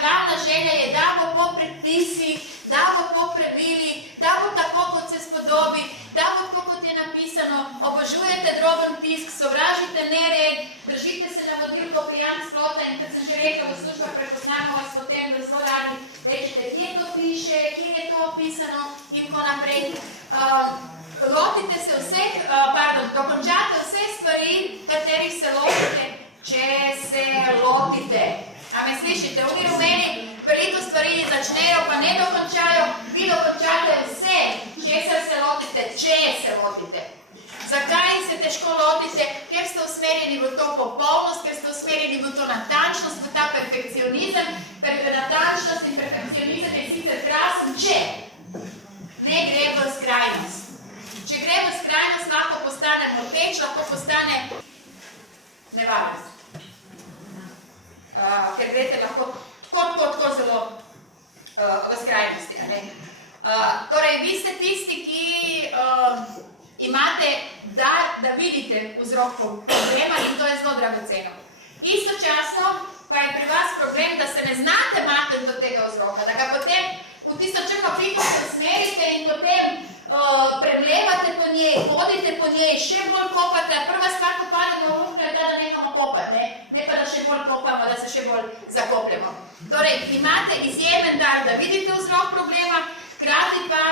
glavna želja je, da bo po predpisih, da bo po pravilih, da bo tako, kot se spodobi, da bo tako, kot je napisano, obožujete droben tisk, sovražite nered, držite se navodil kopijan splota in kot sem že rekel, v službah prepoznamo vas po tem, da zelo radi rečete, kje to piše, kje je to opisano in tako naprej. Lotite se vseh, dokončate vse stvari, katerih se lotite, če se lotite. A me slišite? Oni rumeni veliko stvari začnejo, pa ne dokončajo, vi dokončate vse, česar se lotite, če se lotite. Zakaj se težko lotite? Ker ste usmerjeni v to popolnost, ker ste usmerjeni v to natančnost, v ta perfekcionizem. Natančnost in perfekcionizem je sicer krasen, če ne gre v skrajnost. Če gre v skrajnost, lahko postane moteč, lahko postane nevarnost. Ker greste lahko tako zelo v skrajnosti. Torej, vi ste tisti, ki imate da vidite vzrok problema in to je zelo dragoceno. Istočasno pa je pri vas problem, da se ne znate makniti do tega vzroka, da ga potem v tisto črno piko se usmerite in potem premlevate po njej, hodite po njej, še bolj kopate, a prva stvar, ko pademo v luknjo, je ta, da nehamo kopati, ne pa da še bolj kopamo, da se še bolj zakopljamo. Torej, imate izjemen dar, da vidite vzrok problema, hkrati pa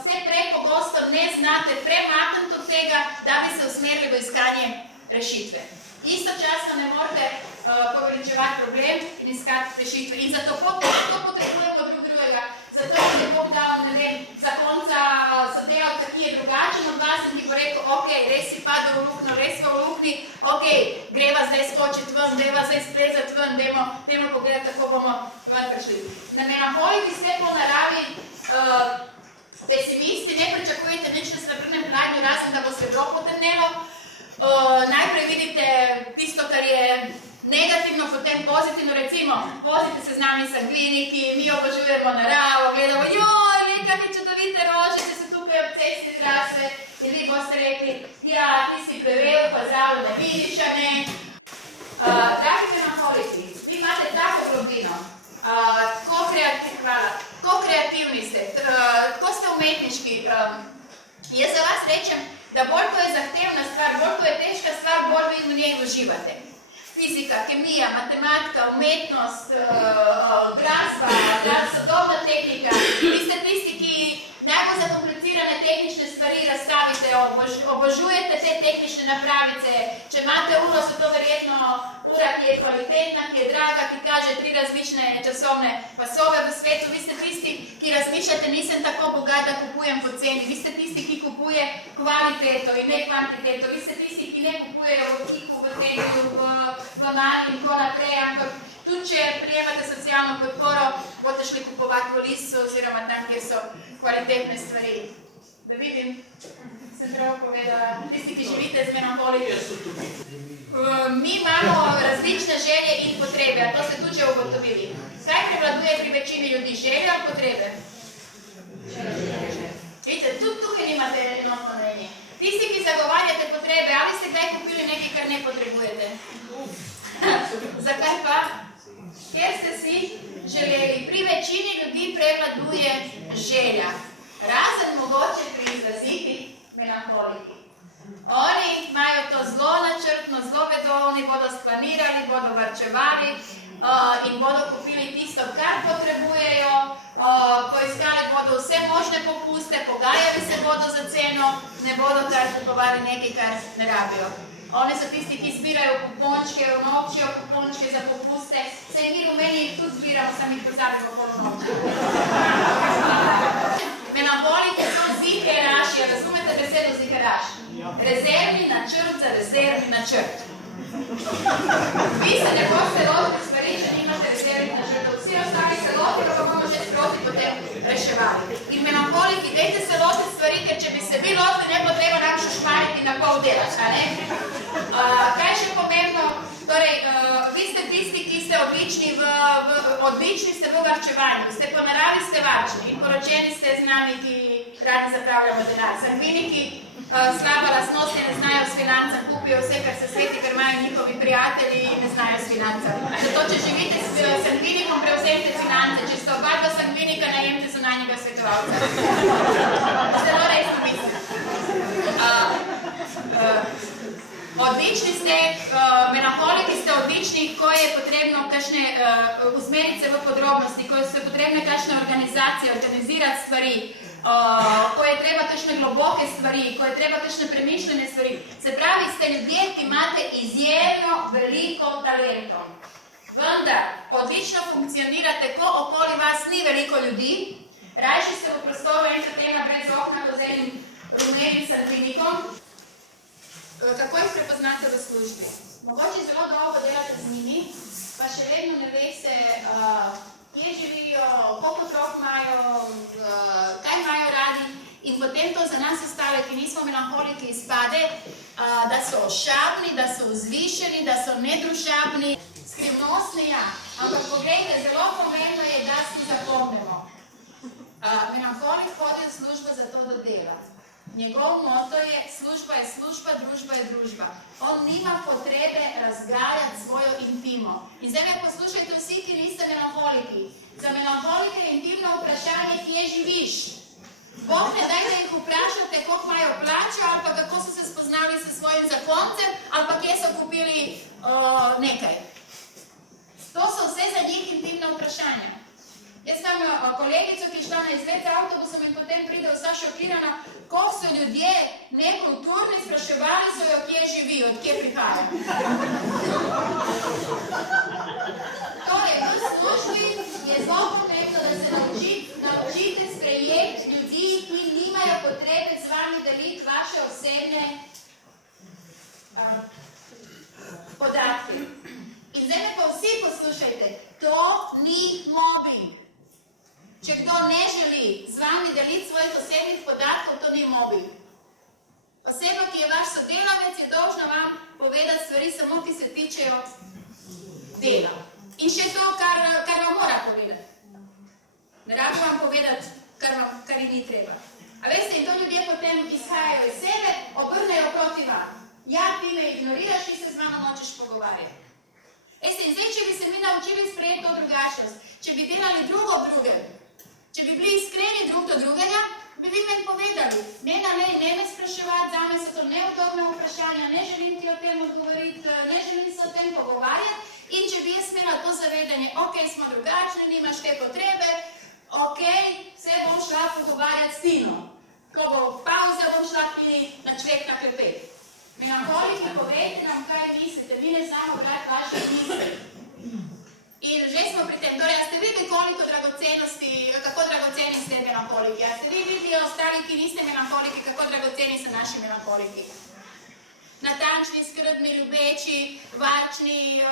se prepogosto ne znate premakniti od tega, da bi se usmerili v iskanje rešitve. Istočasno ne morete poveličevati problem in iskati rešitve. In zato potrebujemo drug drugega. Zato je Bog dal, ne vem, zakonca sodelavca, ki je drugačen od vas in ki bo rekel, ok, res si padel v luknjo, res v luknji, ok, greva zdaj skočiti ven, greva zdaj splezati ven, dajmo pogledati, kako bomo ven prišli. Na melanholiki ste po naravi pesimisti, ne pričakujete nič na srebrnem pladnju, razen da bo srebro potemnelo. Najprej vidite tisto, kar je negativno, potem pozitivno, recimo, vozite se z nami sangviniki, mi obožujemo naravo, gledamo, joj, kakšne čudovite rožice so tukaj ob cesti zrasle in vi boste rekli, ja, ti si plevel, pa zraven ne vidiš, a ne. Dragi melanholiki, vi imate tako globino, tako kreativni ste, tako ste umetniški. Jaz za vas rečem, da bolj ko je zahtevna stvar, bolj ko je težka stvar, bolj vi v njej uživate. Fizika, kemija, matematika, umetnost, glasba, sodobna tehnika. Vi ste tisti, ki najbolj zakomplicirane tehnične stvari razstavite, obožujete te tehnične napravice. Če imate uro, so to verjetno ura, ki je kvalitetna, ki je draga, ki kaže 3 različne časovne pasove v svetu. Vi ste tisti, ki razmišljate, nisem tako bogat, da kupujem poceni. Vi ste tisti, ki kupuje kvaliteto in ne kvantiteto. Vi ste tisti, ki ne kupujejo v Kiku, v Tenju, v Mani in tako naprej, ampak tudi če prijemate socialno podporo, boste šli kupovati v Lisu oziroma tam, kjer so kvalitetne stvari. Da vidim, sem prav povedala, tisti, ki živite z melanholiki. Mi imamo različne želje in potrebe, a to ste tudi že ugotovili. Kaj prevladuje pri večini ljudi, želje ali potrebe? Vidite, tudi tukaj nimate enotno mnenje. Tisti, ki zagovarjate potrebe, ali ste kdaj kupili nekaj, kar ne potrebujete? Zakaj pa? Ker ste si želeli. Pri večini ljudi prevladuje želja. Razen mogoče pri izrazitih melanholiki. Oni imajo to zelo načrtno, zelo vedo, oni bodo splanirali, bodo varčevali in bodo kupili tisto, kar potrebujejo, poiskali bodo vse možne popuste, pogajali se bodo za ceno, ne bodo kar kupovali nekaj, kar ne rabijo. Oni so tisti, ki zbirajo kupončke, unovčijo kupončke za popuste. Saj mi rumeni jih tudi zbiramo, sami pozabimo pol unovčke. Melanholiki so ziheraši, razumete besedo ziheraš? Rezervni načrt za rezervni načrt. Vi se ne boste lotili stvari, če nimate rezervnih načrtov. Vsi ostali se lotili, pa bomo že sproti potem reševali. In melanholiki, dejte se lotiti stvari, ker če bi se vi lotili, ne bo treba nakšo šmariti na pol delač, a ne? Kaj še pomembno? Torej, vi ste tisti, ki ste odlični ste v varčevanju, ste po naravi ste varčni in poročeni ste z nami, ki radi zapravljamo denar. Sangviniki slaba lastnost je ne znajo s financem, kupijo vse, kar se sveti, ker imajo znajo njihovi prijatelji in ne znajo s financami. Zato, če živite s sangvinikom, prevzemite finance, če ste oba dva sangvinika, najemite zunanjega svetovalca. Zelo resno mislim. Odlični ste, melanholiki ste odlični, ko je potrebno kakšne usmeriti se v podrobnosti, ko je potrebne kakšne organizacije, organizirati stvari, ko je treba kakšne globoke stvari, ko je treba kakšne premišljene stvari. Se pravi, ste ljudje, ki imate izjemno veliko talentov. Vendar, odlično funkcionirate, ko okoli vas ni veliko ljudi, rajši ste v prostoru enkrat ena brez okna, z enim rumenim sangvinikom. Kako jih prepoznate v službi? Mogoče zelo dolgo delate z njimi, pa še vedno ne veste, kje živijo, koliko otrok imajo, kaj imajo radi in potem to za nas ostale, ki nismo melanholiki, izpade, da so ošabni, da so vzvišeni, da so nedrušabni, skrivnostni, ja. Ampak pogledajte, zelo pomembno je, da si zapomnimo. Melanholik hodi v službo zato, da dela. Njegov moto je služba, družba je družba. On nima potrebe razgajati svojo intimo. In zdaj me poslušajte vsi, ki niste melanholiki. Za melanholike je intimno vprašanje, kje živiš. Bog ne daj, da jih vprašate, koliko imajo plačo, ali pa kako so se spoznali s svojim zakoncem, ali pa kje so kupili nekaj. To so vse za njih intimna vprašanja. Jaz imam kolegico, ki je šla na izlet z avtobusom in potem pride vsa šokirana, ko so ljudje nekulturni, spraševali so jo, kje živi, od kje prihaja. Torej, v službi je zelo pomembno, da se naučite sprejeti ljudi, ki nimajo potrebe z vami deliti vaše osebne podatke. In zdaj me pa vsi poslušajte, to ni mobbing. Če kdo ne želi z vami deliti svojih osebnih podatkov, to ni mobbing. Oseba, ki je vaš sodelavec, je dolžna vam povedati stvari samo, ki se tičejo dela. In še to, kar vam mora povedati. Ne rabi vam povedati, kar ji ni treba. A veste, in to ljudje potem izhajajo iz sebe, obrnejo proti vam. Ja, ti me ignoriraš, ti se z mano nočeš pogovarjati. Veste, in zdaj, če bi se mi naučili sprejeti to drugačnost, če bi delali drugo v drugem, če bi bili iskreni drug do drugega, bi vi meni povedali, ne me spraševati, zame so to neudobna vprašanja, ne želim ti o tem odgovoriti, ne želim se o tem pogovarjati in če bi jaz imela to zavedanje, ok, smo drugačni, nimaš te potrebe, ok, se bom šla pogovarjati s Tino. Ko bo pauza, bom šla Tini na čvek na klepet. Melanholiki, povejte nam, kaj mislite, vi ne samo brati vaše misli. In že smo pri tem, torej, a ste videli koliko dragocenosti, kako dragoceni ste melanholiki? A ste vi videli ostali, ki niste melanholiki, kako dragoceni so naši melanholiki? Natančni, skrbni, ljubeči, varčni,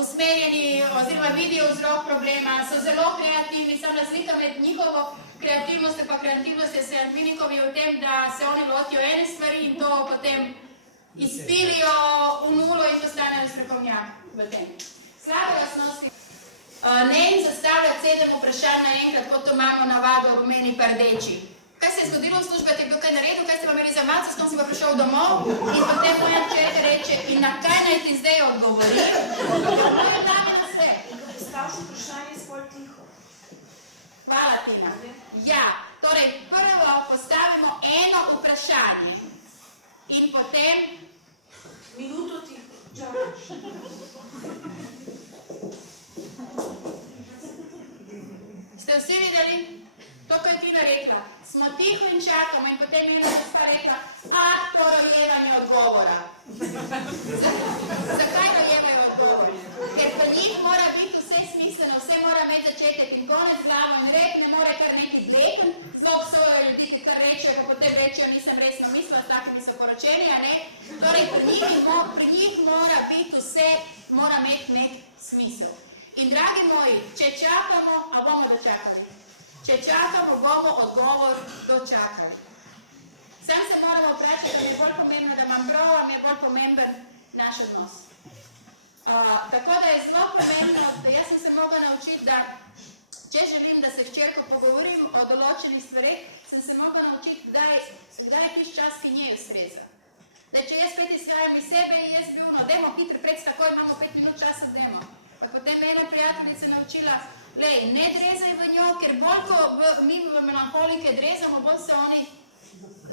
usmerjeni, oziroma vidijo vzrok problema, so zelo kreativni, sem razlika med njihovo kreativnostjo pa kreativnostjo sangvinikovi v tem, da se oni lotijo ene stvari in to potem izpilijo v nulo in postanejo strokovnjak v tem. Slabe lastnosti. Ne jim zastavljati 7 vprašanj naenkrat, kot to imamo navado rumeni pa rdeči. Kaj se je zgodilo v službi, ti je bil kaj naredil, kaj ste pa imeli za malce, s tom sem pa prišel domov in potem moja čerka reče, in na kaj naj ti zdaj odgovori? To je tam na sve. In ko postaviš vprašanje, je spol tiho. Hvala, Tina. Ja, torej prvo postavimo eno vprašanje in potem minuto tiho. Čakaš. Ste vsi videli? To, ko je Tina rekla, smo tiho in čakamo in potem je gospa rekla, to rojevanje odgovora. Zakaj rojevajo odgovor? Ker po njih mora biti vse smiselno, vse mora imeti začetek in konec glavo in red, ne more kar neki deken, zelo obsojajo ljudi, ki kar rečejo, pa potem rečejo, nisem resno mislila, s takimi so poročeni, a ne? Torej, pri njih mora biti vse, mora imeti nek smisel. In dragi moji, če čakamo, a bomo dočakali. Če čakamo, bomo odgovor dočakali. Sam se moramo vprašati, da mi je bolj pomembno, da imam prav, a mi je bolj pomemben naš odnos. Tako da je zelo pomembno, da jaz sem se mogla naučiti, da če želim, da se hčerko pogovorim o določenih stvareh, sem se mogla naučiti, da je tiš čas, ki njej ustreza. Da če jaz spet izhajam iz sebe, jaz bi dajmo hitro preč, takoj imamo 5 minut časa, dajmo. Pa potem ena prijateljica naučila, lej, ne drezaj v njo, ker bolj ko mi v melanholike drezamo, bolj se oni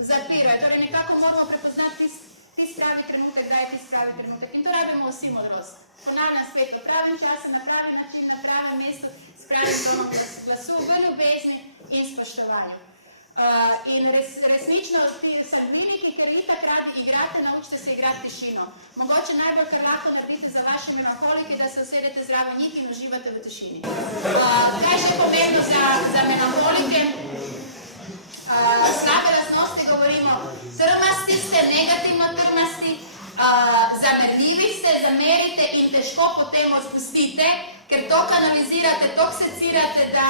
zapirajo. Torej nekako moramo prepoznati tisti pravi trenutek, kdaj je tisti pravi trenutek. In to rabimo vsi modrost. Ponavljam spet, v pravim času, na pravi način, na pravem mestu, s pravim tonom glasu, v ljubezni in spoštovanju. In resnično, sangviniki, ker vi takrat igrate, naučite se igrati tišino. Mogoče najbolj, kar lahko naredite za vaše melanholike, da se usedete zraven njih in uživate v tišini. Kaj je še pomembno za melanholike? Slabe lastnosti govorimo, trmasti ste, negativno trmasti, zamerljivi ste, zamerite in težko potem odpustite, ker to kanalizirate, to secirate, da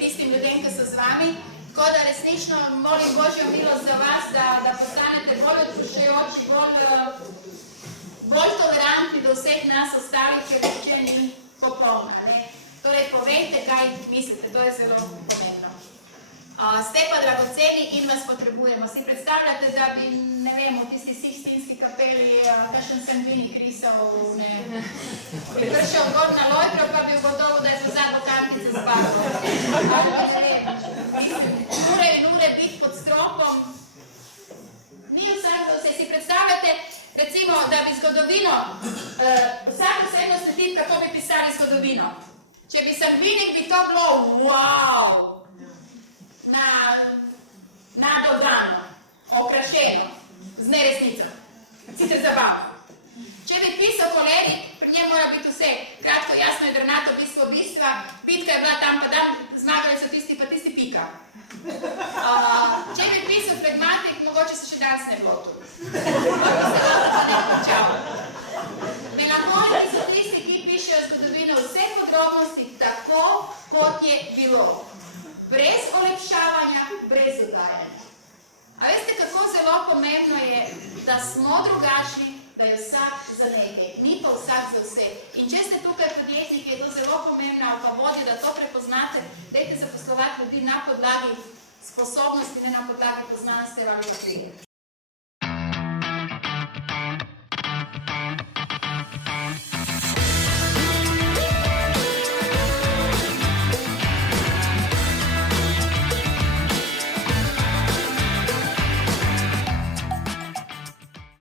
tistim ljudem, ki so z vami. Tako da resnično molim Božjo milost za vas, da postanete bolj odpuščajoči, bolj tolerantni do vseh nas ostalih, ker če ni popolna. Torej, povejte, kaj mislite, to je zelo pomembno. Ste pa dragoceni in vas potrebujemo. Si predstavljate, da bi, ne vem, v tisti Sixtinski kapeli, kakšen sangvinik risal, bi prišel gor na lojtro, pa bi ugotovil, da je pozadbo kartice z barvo. Ure in ure biti pod stropom. Ni vsak za vse. Si predstavljate, recimo, da bi zgodovino, vsak osebno sledi, kako bi pisali zgodovino. Če bi sangvinik, bi to bilo wow! Nadodano, okrašeno, z neresnico. Sicer zabavno. Če bi pisal kolegi, pri njem mora biti vse kratko, jasno, jedrnato, bistvo bistva, bitka je bila tam, pa tam zmagali so tisti, pa tisti pika. Če bi pisal flegmatik, mogoče se še danes ne bilo tu. Melanholiki so tisti, ki pišejo zgodovino vse podrobnosti tako, kot je bilo. Brez olepšavanja, brez dodajanja. A veste, kako zelo pomembno je, da smo drugačni, da je vsak za nekaj, ni pa vsak za vse. In če ste tukaj podjetniki, je to zelo pomembno, ali pa vodje, da to prepoznate, dajte zaposlovati ljudi na podlagi sposobnosti, ne na podlagi poznanstev ali papirja.